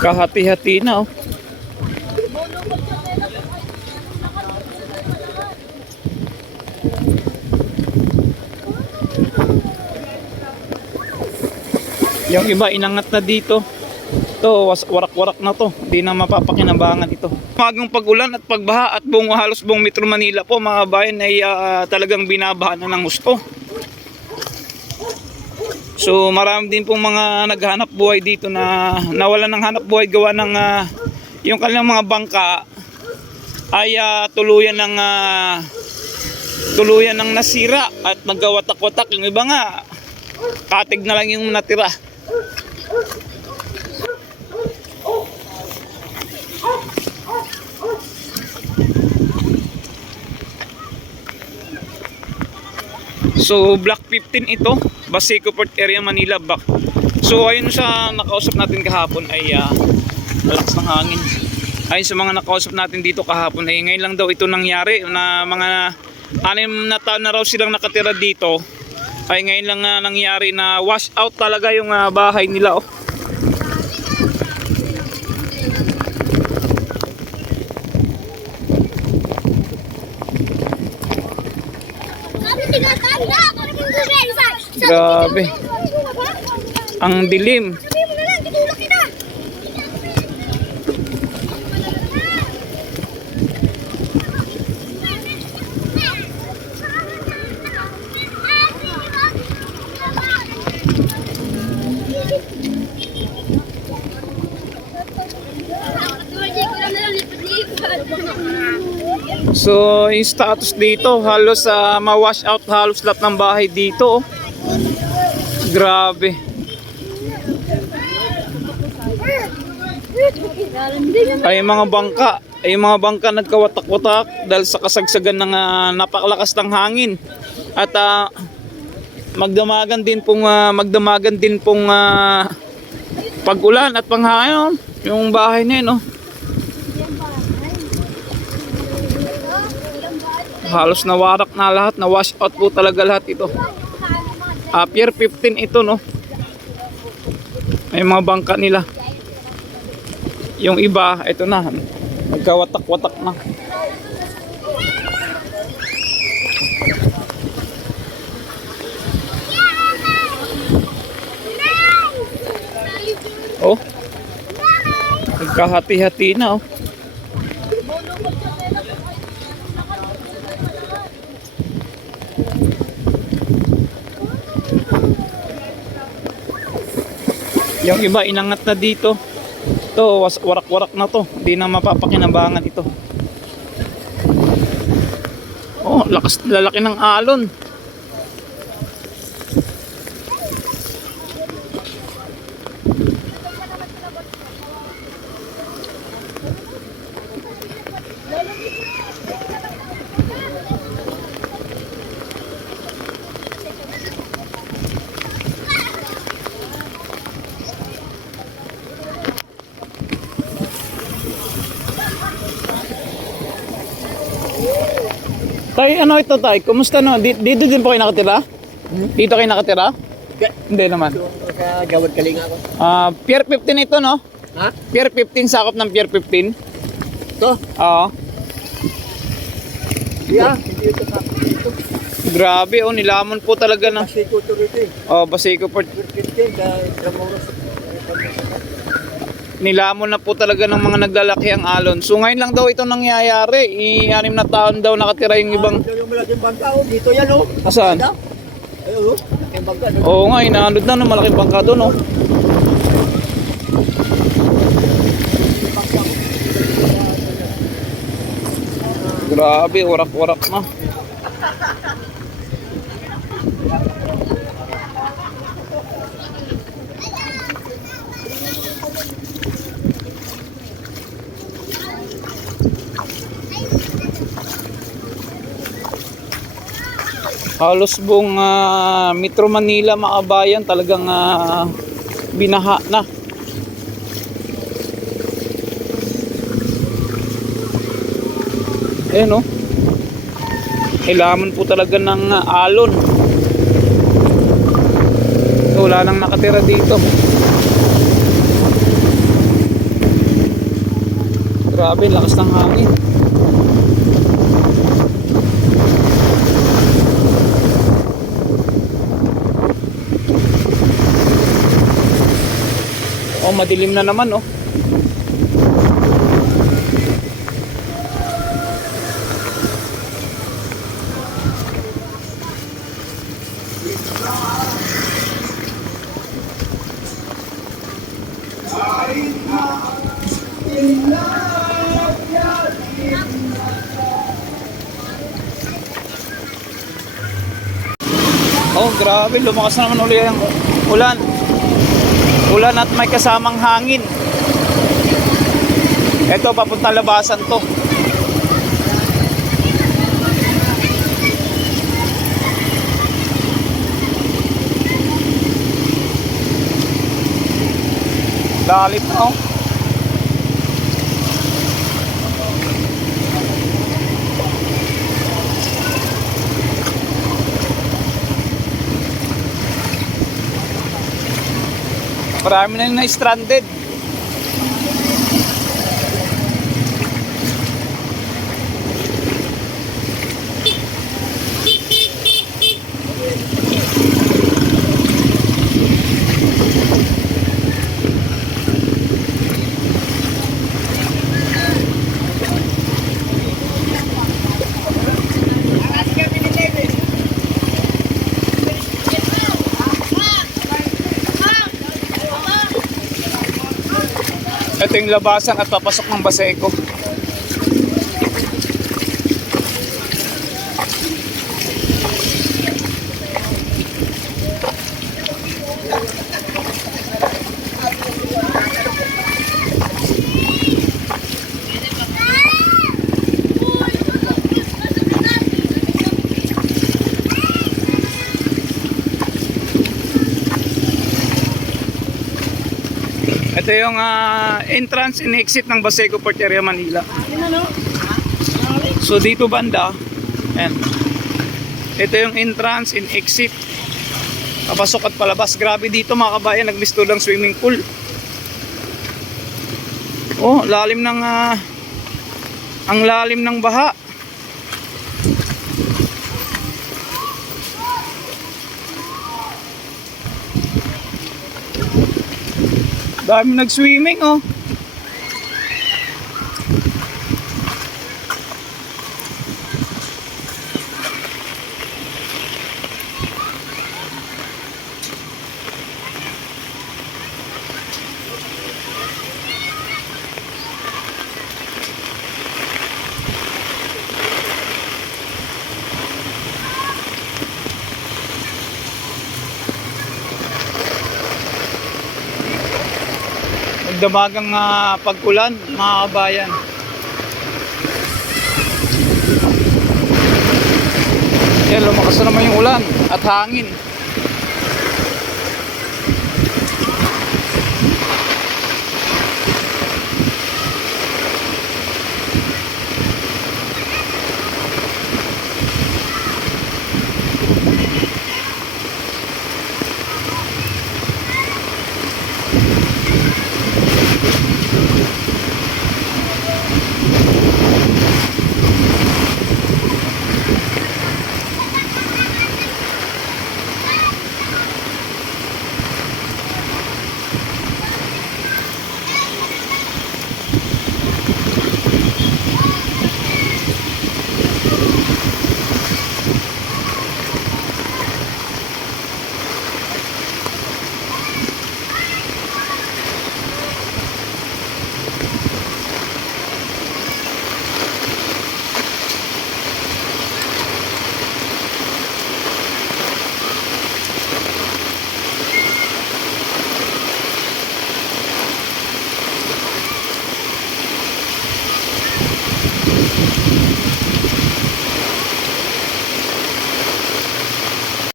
Kahati-hati na oh. Yung iba inangat na dito. To warak-warak na to. Hindi na mapapakinabangan ito. Magang pag-ulan at pagbaha at halos buong Metro Manila po mga bayan ay talagang binabaha na ng gusto. So marami din pong mga naghanap buhay dito na nawalan ng hanap buhay gawa ng yung kanilang mga bangka ay tuluyan ng nasira at nagwatak-watak. Yung iba nga katig na lang yung natira. So Block 15 ito, Baseco Port Area, Manila back. So ayun sa nakausap natin kahapon ay malakas ng hangin. Ayun sa mga nakausap natin dito kahapon ay ngayon lang daw ito nangyari na mga 6 na taon na raw silang nakatira dito. Ay ngayon lang nangyari na wash out talaga yung bahay nila oh. Grabe. Ang dilim. So yung status dito halos ma-wash out halos lahat ng bahay dito oh. Grabe. Ay mga bangka nagkawatak-watak dahil sa kasagsagan ng napakalakas ng hangin. At magdamagan din pong pag-ulan at panghangin yung bahay na yun oh. Halos nawarak na lahat, na wash out po talaga lahat ito. Pier 15 ito no. May mga bangka nila. Yung iba, ito na, nagkawatak-watak na. Oh, nagkahati-hati na oh. Yung iba inangat na dito. To warak-warak na to. Hindi na mapapakinabangan ito. Oh, lalaki ng alon. Tay, ano ito tay? Kumusta no? Dito din po kayo nakatira? Dito kayo nakatira? Hindi naman. Sa Gawad Kalinga ako. Pier 15 ito no? Ha? Pier 15, sakop ng Pier 15. Ito? Oo. Yeah, hindi ito sakop dito. Grabe oh, nilamon po talaga ng Baseco to rito eh. oh, Baseco Port. 15 dahil Tramuros. Nilamon na po talaga ng mga naglalaki ang alon. So ngayon lang daw ito nangyayari. 6 na taon daw nakatira yung ibang. Ito yung malaking bangka oh. Dito yan oh. Saan? Ayun oh. Yung bangka. Oo nga, inaanod na ng malaking bangka doon oh. Grabe, warak-warak na. Halos buong Metro Manila mga bayan talagang binaha na. Ayan o. Kailangan po talaga ng alon. So, wala nang nakatira dito. Grabe, lakas ng hangin. Oh, madilim na naman, oh. Oh, grabe, lumakas na naman ulit ang ulan. Ulan at may kasamang hangin. Ito, papunta labasan to. Lalim na, oh. Marami na yung na-stranded. Ito yung labasan at papasok ng Baseco. Ito yung entrance and exit ng Baseco Port Area, Manila. So dito banda, ayan. Ito yung entrance and exit. Papasok at palabas. Grabe dito mga kabayan, nagbisto lang swimming pool. Oh, lalim ng ang lalim ng baha. Dami nag-swimming, oh. Damagang pag-ulan mga kabayan. Yan, lumakas na naman yung ulan at hangin.